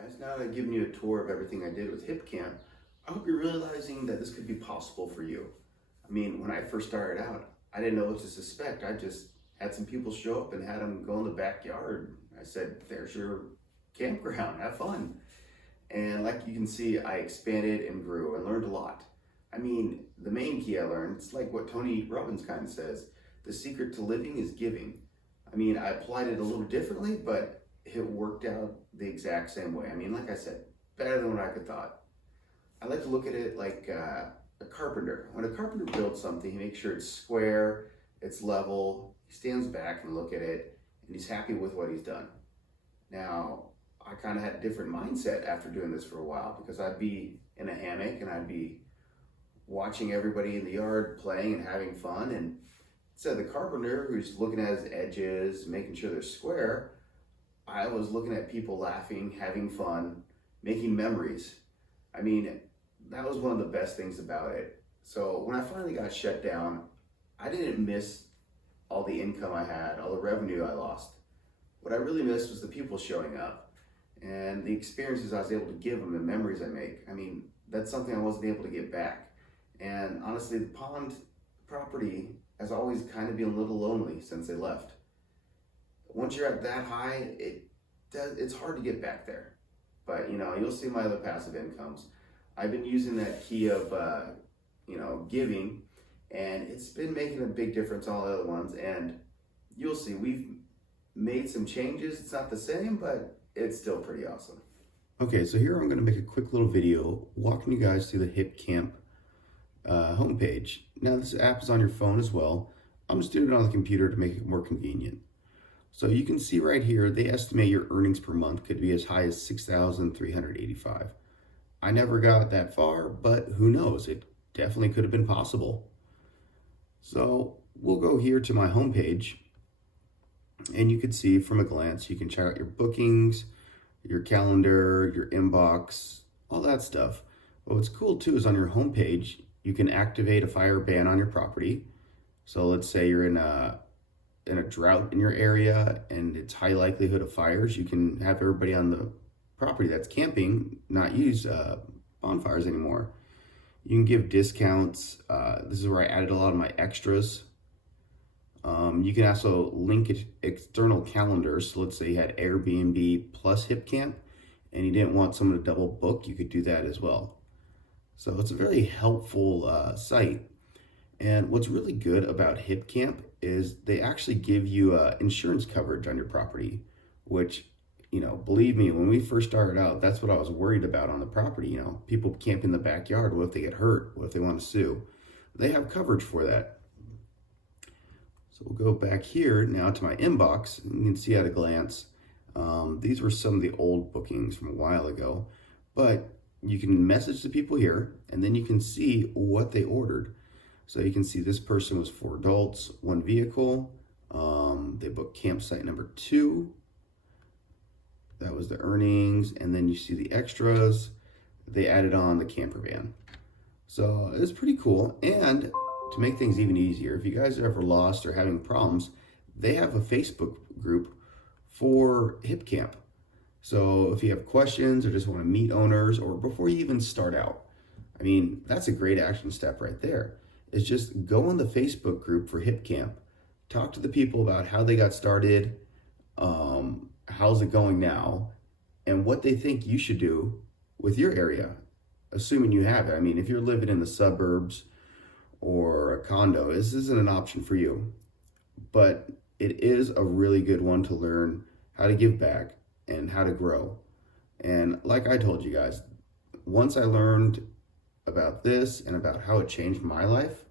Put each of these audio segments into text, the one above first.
Guys, now that I've given you a tour of everything I did with Hip Camp, I hope you're realizing that this could be possible for you. I mean, when I first started out, I didn't know what to suspect. I just had some people show up and had them go in the backyard. I said, there's your campground, have fun. And like you can see, I expanded and grew and learned a lot. I mean, the main key I learned, it's like what Tony Robbins kind of says, the secret to living is giving. I mean, I applied it a little differently, but it worked out the exact same way. I mean, like I said, better than what I could thought. I like to look at it like a carpenter. When a carpenter builds something, he makes sure it's square, it's level, he stands back and look at it, and he's happy with what he's done. Now, I kind of had a different mindset after doing this for a while because I'd be in a hammock and I'd be watching everybody in the yard playing and having fun. And instead of the carpenter who's looking at his edges, making sure they're square, I was looking at people laughing, having fun, making memories. I mean, that was one of the best things about it. So when I finally got shut down, I didn't miss all the income I had, all the revenue I lost. What I really missed was the people showing up and the experiences I was able to give them and memories I make. I mean, that's something I wasn't able to get back. And honestly, the pond property has always kind of been a little lonely since they left. Once you're at that high, it's hard to get back there. But you'll see my other passive incomes. I've been using that key of giving, and it's been making a big difference on all the other ones. And you'll see we've made some changes. It's not the same, but it's still pretty awesome. Okay, so here I'm going to make a quick little video walking you guys through the Hip Camp homepage. Now this app is on your phone as well. I'm just doing it on the computer to make it more convenient. So you can see right here, they estimate your earnings per month could be as high as $6,385. I never got that far, but who knows? It definitely could have been possible. So we'll go here to my homepage, and you can see from a glance, you can check out your bookings, your calendar, your inbox, all that stuff. But what's cool too is on your homepage, you can activate a fire ban on your property. So let's say you're in a drought in your area and it's high likelihood of fires, you can have everybody on the property that's camping not use bonfires anymore. You can give discounts. This is where I added a lot of my extras. You can also link it external calendars. So let's say you had Airbnb plus Hip Camp and you didn't want someone to double book, you could do that as well. So it's a very helpful site. And what's really good about Hip Camp is they actually give you insurance coverage on your property, which, believe me, when we first started out, that's what I was worried about on the property. People camp in the backyard. What if they get hurt? What if they want to sue? They have coverage for that. So we'll go back here now to my inbox. You can see at a glance, these were some of the old bookings from a while ago, but you can message the people here and then you can see what they ordered. So you can see this person was 4 adults, 1 vehicle. They booked campsite number 2. That was the earnings. And then you see the extras. They added on the camper van. So it's pretty cool. And to make things even easier, if you guys are ever lost or having problems, they have a Facebook group for Hip Camp. So if you have questions or just want to meet owners or before you even start out, I mean, that's a great action step right there. Is just go on the Facebook group for Hip Camp, talk to the people about how they got started, how's it going now, and what they think you should do with your area, assuming you have it. I mean, if you're living in the suburbs or a condo, this isn't an option for you, but it is a really good one to learn how to give back and how to grow. And like I told you guys, once I learned about this and about how it changed my life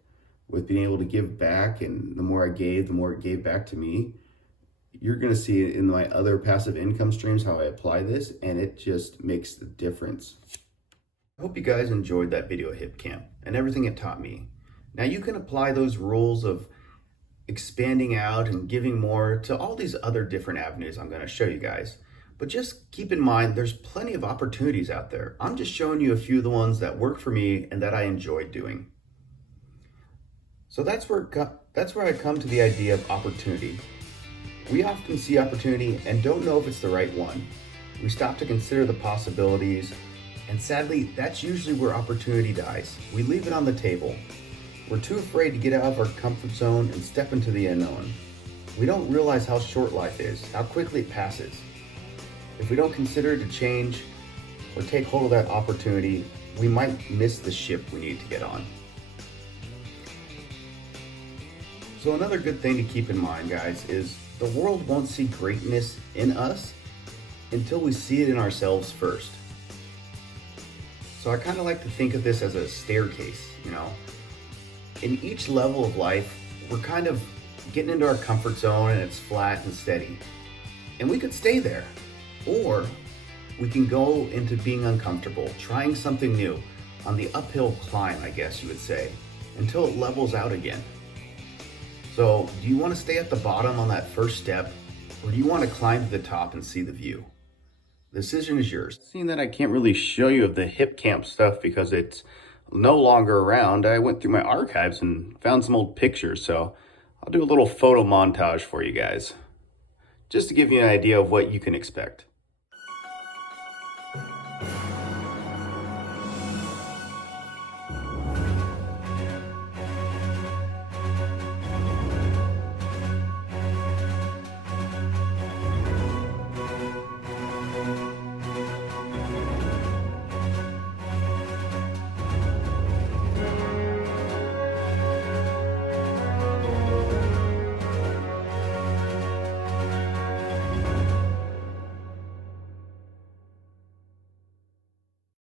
with being able to give back, and the more I gave, the more it gave back to me. You're going to see it in my other passive income streams how I apply this, and it just makes the difference. I hope you guys enjoyed that video at Hip Camp and everything it taught me. Now you can apply those rules of expanding out and giving more to all these other different avenues I'm going to show you guys. But just keep in mind, there's plenty of opportunities out there. I'm just showing you a few of the ones that work for me and that I enjoyed doing. So that's where I come to the idea of opportunity. We often see opportunity and don't know if it's the right one. We stop to consider the possibilities, and sadly, that's usually where opportunity dies. We leave it on the table. We're too afraid to get out of our comfort zone and step into the unknown. We don't realize how short life is, how quickly it passes. If we don't consider to change or take hold of that opportunity, we might miss the ship we need to get on. So another good thing to keep in mind, guys, is the world won't see greatness in us until we see it in ourselves first. So I kind of like to think of this as a staircase, In each level of life, we're kind of getting into our comfort zone and it's flat and steady. And we could stay there. Or we can go into being uncomfortable, trying something new, on the uphill climb, I guess you would say, until it levels out again. So, do you want to stay at the bottom on that first step, or do you want to climb to the top and see the view? The decision is yours. Seeing that I can't really show you of the hip camp stuff because it's no longer around, I went through my archives and found some old pictures, so I'll do a little photo montage for you guys, just to give you an idea of what you can expect.